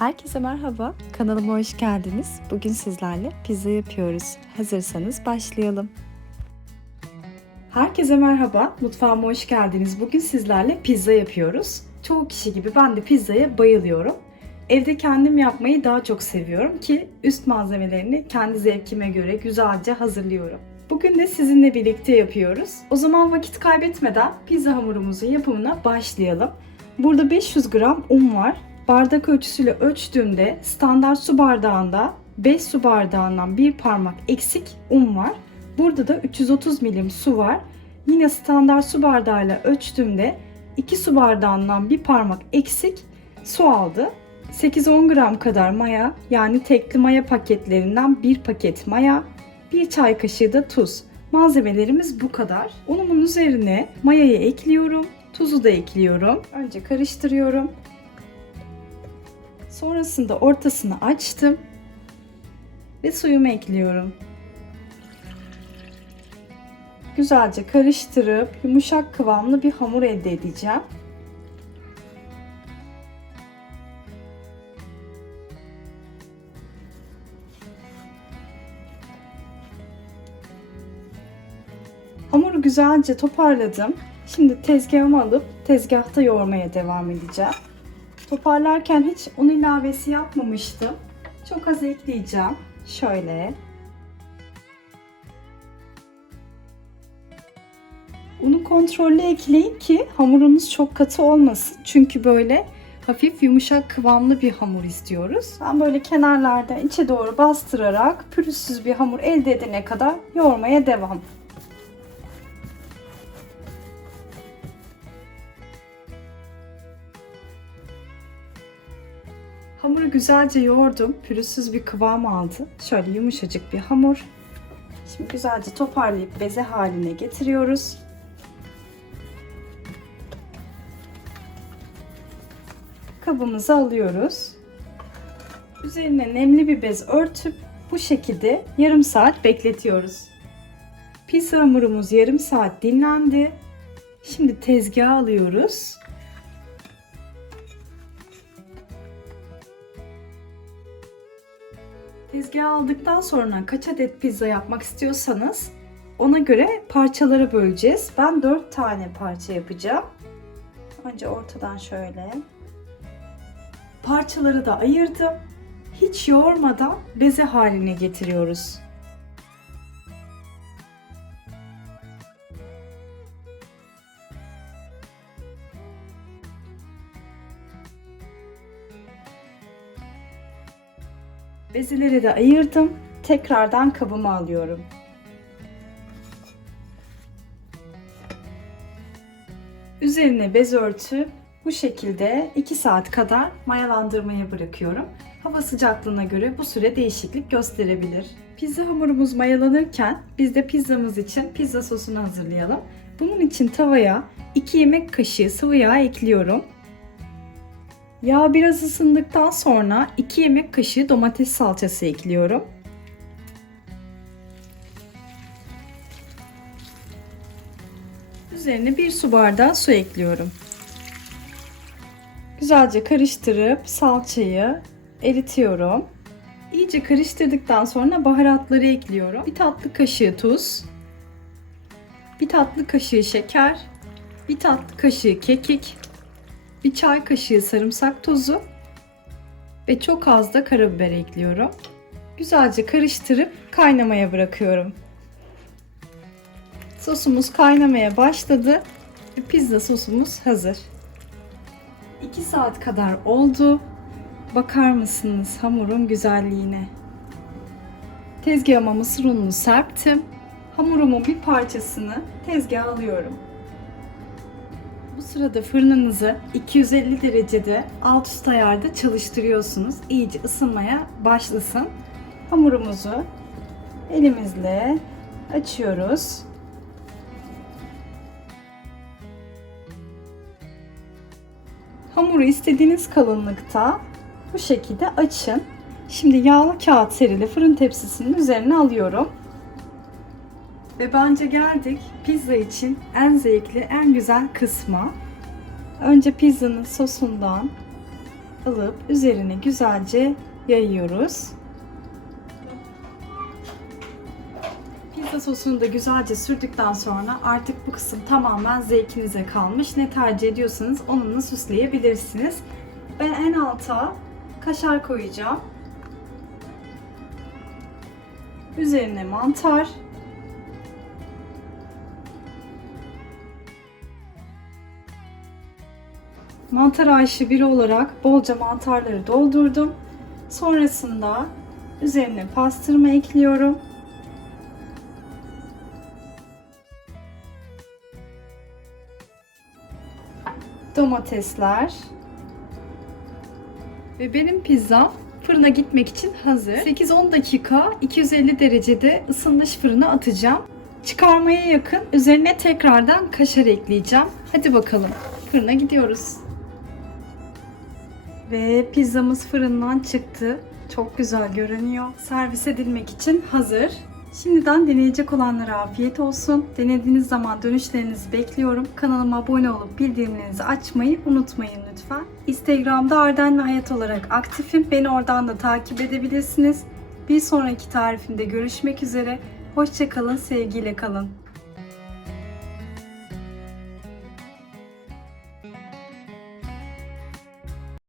Herkese merhaba, kanalıma hoş geldiniz. Bugün sizlerle pizza yapıyoruz. Hazırsanız başlayalım. Herkese merhaba, mutfağıma hoş geldiniz. Bugün sizlerle pizza yapıyoruz. Çoğu kişi gibi ben de pizzaya bayılıyorum. Evde kendim yapmayı daha çok seviyorum ki üst malzemelerini kendi zevkime göre güzelce hazırlıyorum. Bugün de sizinle birlikte yapıyoruz. O zaman vakit kaybetmeden pizza hamurumuzun yapımına başlayalım. Burada 500 gram un var. Bardak ölçüsüyle ölçtüğümde standart su bardağında 5 su bardağından bir parmak eksik un var. Burada da 330 milim su var. Yine standart su bardağıyla ölçtüğümde 2 su bardağından bir parmak eksik su aldı. 8-10 gram kadar maya yani tekli maya paketlerinden bir paket maya, bir çay kaşığı da tuz. Malzemelerimiz bu kadar. Unumun üzerine mayayı ekliyorum. Tuzu da ekliyorum. Önce karıştırıyorum. Sonrasında ortasını açtım ve suyumu ekliyorum. Güzelce karıştırıp yumuşak kıvamlı bir hamur elde edeceğim. Hamuru güzelce toparladım. Şimdi tezgahımı alıp tezgahta yoğurmaya devam edeceğim. Toparlarken hiç un ilavesi yapmamıştım. Çok az ekleyeceğim. Şöyle. Unu kontrollü ekleyin ki hamurunuz çok katı olmasın. Çünkü böyle hafif yumuşak kıvamlı bir hamur istiyoruz. Ben böyle kenarlardan içe doğru bastırarak pürüzsüz bir hamur elde edene kadar yoğurmaya devam. Hamuru güzelce yoğurdum. Pürüzsüz bir kıvam aldı. Şöyle yumuşacık bir hamur. Şimdi güzelce toparlayıp beze haline getiriyoruz. Kabımıza alıyoruz. Üzerine nemli bir bez örtüp bu şekilde yarım saat bekletiyoruz. Pizza hamurumuz yarım saat dinlendi. Şimdi tezgaha alıyoruz. Tezgaha aldıktan sonra kaç adet pizza yapmak istiyorsanız ona göre parçalara böleceğiz. Ben 4 tane parça yapacağım. Önce ortadan şöyle. Parçaları da ayırdım. Hiç yoğurmadan beze haline getiriyoruz. Bezeleri de ayırdım. Tekrardan kabıma alıyorum. Üzerine bez örtü bu şekilde 2 saat kadar mayalandırmaya bırakıyorum. Hava sıcaklığına göre bu süre değişiklik gösterebilir. Pizza hamurumuz mayalanırken biz de pizzamız için pizza sosunu hazırlayalım. Bunun için tavaya 2 yemek kaşığı sıvı yağ ekliyorum. Yağ biraz ısındıktan sonra 2 yemek kaşığı domates salçası ekliyorum. Üzerine 1 su bardağı su ekliyorum. Güzelce karıştırıp salçayı eritiyorum. İyice karıştırdıktan sonra baharatları ekliyorum. Bir tatlı kaşığı tuz, bir tatlı kaşığı şeker, bir tatlı kaşığı kekik, bir çay kaşığı sarımsak tozu ve çok az da karabiber ekliyorum. Güzelce karıştırıp kaynamaya bırakıyorum. Sosumuz kaynamaya başladı ve pizza sosumuz hazır. 2 saat kadar oldu. Bakar mısınız hamurun güzelliğine? Tezgahıma mısır ununu serptim. Hamurumun bir parçasını tezgaha alıyorum. Bu sırada fırınınızı 250 derecede alt üst ayarda çalıştırıyorsunuz. İyice ısınmaya başlasın. Hamurumuzu elimizle açıyoruz. Hamuru istediğiniz kalınlıkta bu şekilde açın. Şimdi yağlı kağıt serili fırın tepsisinin üzerine alıyorum. Ve bence geldik pizza için en zevkli, en güzel kısma. Önce pizzanın sosundan alıp üzerine güzelce yayıyoruz. Pizza sosunu da güzelce sürdükten sonra artık bu kısım tamamen zevkinize kalmış. Ne tercih ediyorsanız onunla süsleyebilirsiniz. Ben en alta kaşar koyacağım. Üzerine mantar. Mantar aşı biri olarak bolca mantarları doldurdum. Sonrasında üzerine pastırma ekliyorum. Domatesler. Ve benim pizzam fırına gitmek için hazır. 8-10 dakika 250 derecede ısınmış fırına atacağım. Çıkarmaya yakın üzerine tekrardan kaşar ekleyeceğim. Hadi bakalım fırına gidiyoruz. Ve pizzamız fırından çıktı. Çok güzel görünüyor. Servis edilmek için hazır. Şimdiden deneyecek olanlara afiyet olsun. Denediğiniz zaman dönüşlerinizi bekliyorum. Kanalıma abone olup bildirimlerinizi açmayı unutmayın lütfen. Instagram'da Ardenli Hayat olarak aktifim. Beni oradan da takip edebilirsiniz. Bir sonraki tarifimde görüşmek üzere. Hoşçakalın, sevgiyle kalın.